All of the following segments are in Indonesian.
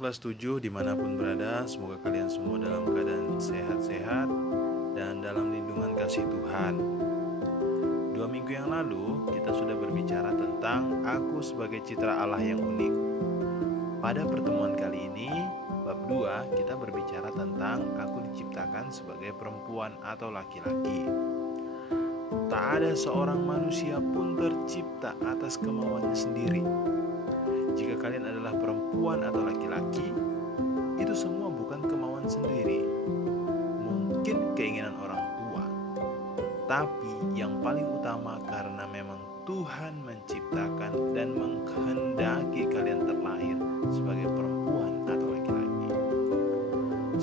kelas 7 dimanapun berada, semoga kalian semua dalam keadaan sehat-sehat dan dalam lindungan kasih Tuhan. 2 minggu yang lalu kita sudah berbicara tentang aku sebagai citra Allah yang unik. Pada pertemuan kali ini, bab 2 kita berbicara tentang aku diciptakan sebagai perempuan atau laki-laki. Tak ada seorang manusia pun tercipta atas kemauannya sendiri. Jika kalian adalah perempuan atau laki-laki, itu semua bukan kemauan sendiri. Mungkin keinginan orang tua, tapi yang paling utama karena memang Tuhan menciptakan dan menghendaki kalian terlahir sebagai perempuan atau laki-laki.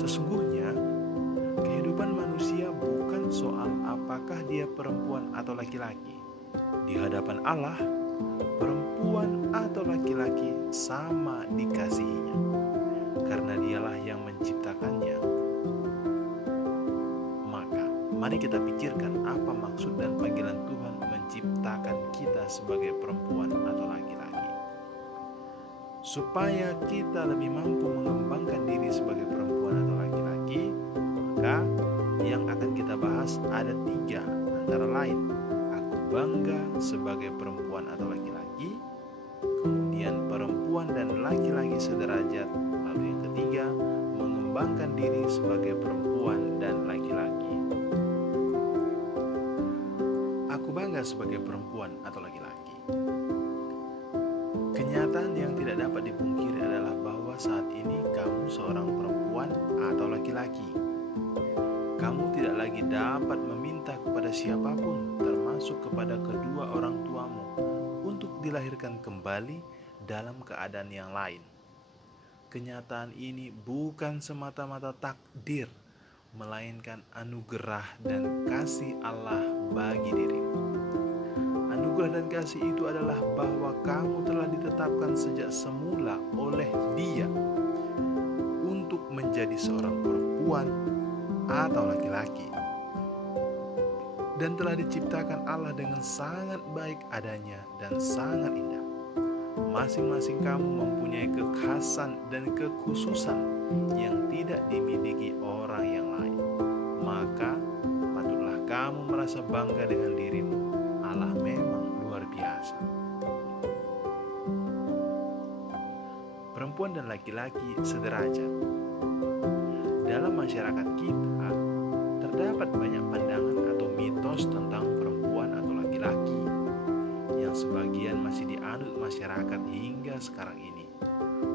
Sesungguhnya, kehidupan manusia bukan soal apakah dia perempuan atau laki-laki. Di hadapan Allah, perempuan atau laki-laki sama dikasihinya, karena dialah yang menciptakannya. Maka, mari kita pikirkan apa maksud dan panggilan Tuhan menciptakan kita sebagai perempuan atau laki-laki. Supaya kita lebih mampu mengembangkan diri sebagai perempuan atau laki-laki, maka yang akan kita bahas ada 3, antara lain aku bangga sebagai perempuan atau laki-laki, kemudian perempuan dan laki-laki sederajat, lalu yang ketiga mengembangkan diri sebagai perempuan dan laki-laki. Aku bangga sebagai perempuan atau laki-laki. Kenyataan yang tidak dapat dipungkiri adalah bahwa saat ini kamu seorang perempuan atau laki-laki. Kamu tidak lagi dapat meminta kepada siapapun, termasuk kepada kedua orang tuamu, untuk dilahirkan kembali dalam keadaan yang lain. Kenyataan ini bukan semata-mata takdir, melainkan anugerah dan kasih Allah bagi dirimu. Anugerah dan kasih itu adalah bahwa kamu telah ditetapkan sejak semula oleh Dia untuk menjadi seorang perempuan atau laki-laki, dan telah diciptakan Allah dengan sangat baik adanya dan sangat indah. Masing-masing kamu mempunyai kekhasan dan kekhususan yang tidak dimiliki orang yang lain. Maka patutlah kamu merasa bangga dengan dirimu. Allah memang luar biasa. Perempuan dan laki-laki sederajat. Dalam masyarakat kita, terdapat banyak pandangan atau mitos tentang perempuan atau laki-laki yang sebagian masih dianut masyarakat hingga sekarang ini.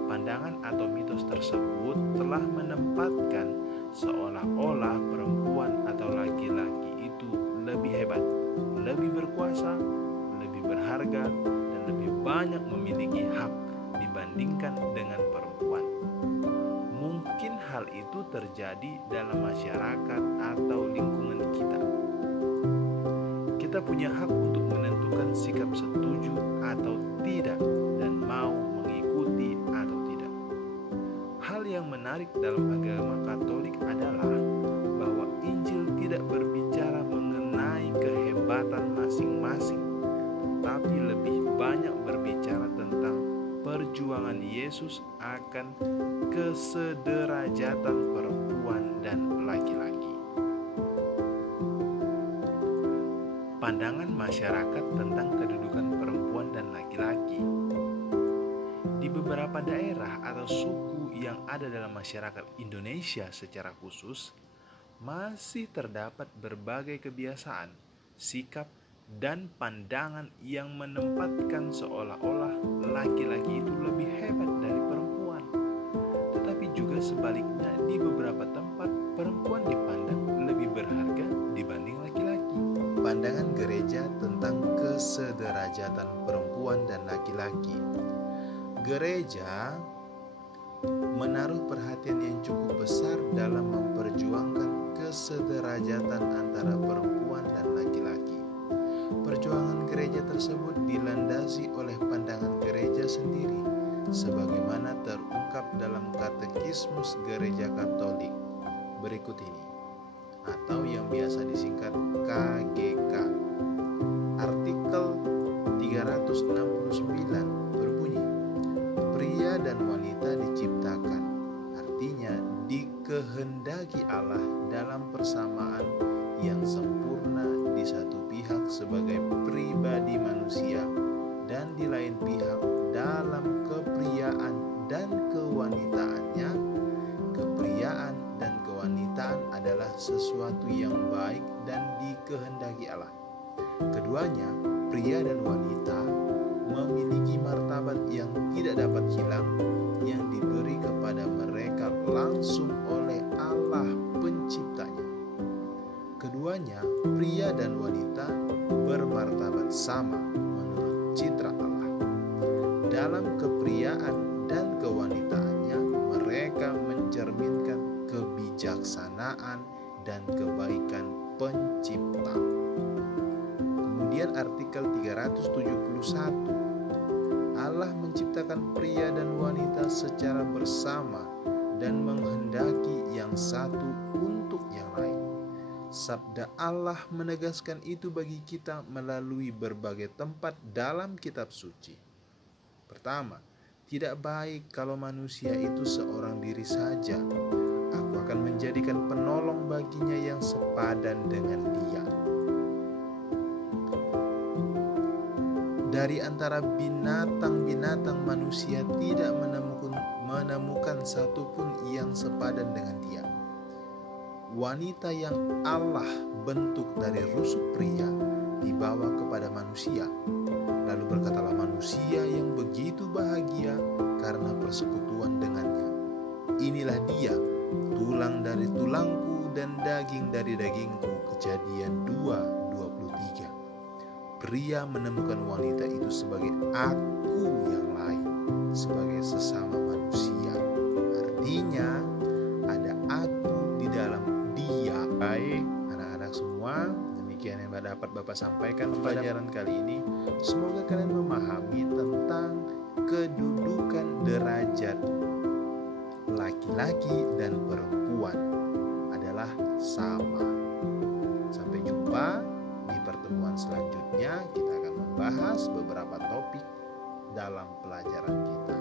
Pandangan atau mitos tersebut telah menempatkan seolah-olah perempuan atau laki-laki itu lebih hebat, lebih berkuasa, lebih berharga, dan lebih banyak memiliki hak dibandingkan dengan perempuan. Mungkin hal itu terjadi dalam masyarakat atau lingkungan kita. Kita punya hak untuk menentukan sikap setuju atau tidak dan mau mengikuti atau tidak. Hal yang menarik dalam agama Katolik adalah bahwa Injil tidak berbicara mengenai kehebatan masing-masing, tetapi lebih banyak berbicara tentang perjuangan Yesus akan kesederajatan perempuan dan laki-laki. Pandangan masyarakat tentang kedudukan perempuan dan laki-laki. Di beberapa daerah atau suku yang ada dalam masyarakat Indonesia secara khusus, masih terdapat berbagai kebiasaan, sikap, dan pandangan yang menempatkan seolah-olah laki-laki itu lebih hebat dari perempuan. Tetapi juga sebaliknya, di beberapa tempat perempuan dipandang lebih berharga dibanding laki-laki. Pandangan gereja tentang kesederajatan perempuan dan laki-laki. Gereja menaruh perhatian yang cukup besar dalam memperjuangkan kesederajatan antara perempuan dan laki-laki. Perjuangan gereja tersebut dilandasi oleh pandangan gereja sendiri, sebagaimana terungkap dalam Katekismus Gereja Katolik berikut ini, atau yang biasa disingkat KGK. Artikel 369 berbunyi, pria dan wanita diciptakan dikehendaki Allah dalam persamaan yang sempurna di satu pihak sebagai pribadi manusia dan di lain pihak dalam kepriaan dan kewanitaannya. Kepriaan dan kewanitaan adalah sesuatu yang baik dan dikehendaki Allah. Keduanya, pria dan wanita, memiliki martabat yang tidak dapat hilang yang diberi kepada mereka langsung oleh Allah penciptanya. Keduanya, pria dan wanita, bermartabat sama menurut citra Allah. Dalam kepriaan dan kewanitaannya, mereka mencerminkan kebijaksanaan dan kebaikan pencipta. Kemudian artikel 371, Allah menciptakan pria dan wanita secara bersama dan menghendaki yang satu untuk yang lain. Sabda Allah menegaskan itu bagi kita melalui berbagai tempat dalam kitab suci. Pertama, tidak baik kalau manusia itu seorang diri saja. Aku akan menjadikan penolong baginya yang sepadan dengan dia. Dari antara binatang-binatang, manusia tidak menemukan satupun yang sepadan dengan dia. Wanita yang Allah bentuk dari rusuk pria dibawa kepada manusia. Lalu berkatalah manusia yang begitu bahagia karena persekutuan dengannya. Inilah dia, tulang dari tulangku dan daging dari dagingku. Kejadian 2:23. Pria menemukan wanita itu sebagai aku yang lain, sebagai sesama manusia. Artinya ada aku di dalam dia. Baik anak-anak semua, demikian yang dapat Bapak sampaikan pelajaran kali ini. Semoga kalian memahami tentang kedudukan derajat laki-laki dan perempuan adalah sama. Sampai jumpa di pertemuan selanjutnya. Kita akan membahas beberapa topik dalam pelajaran kita.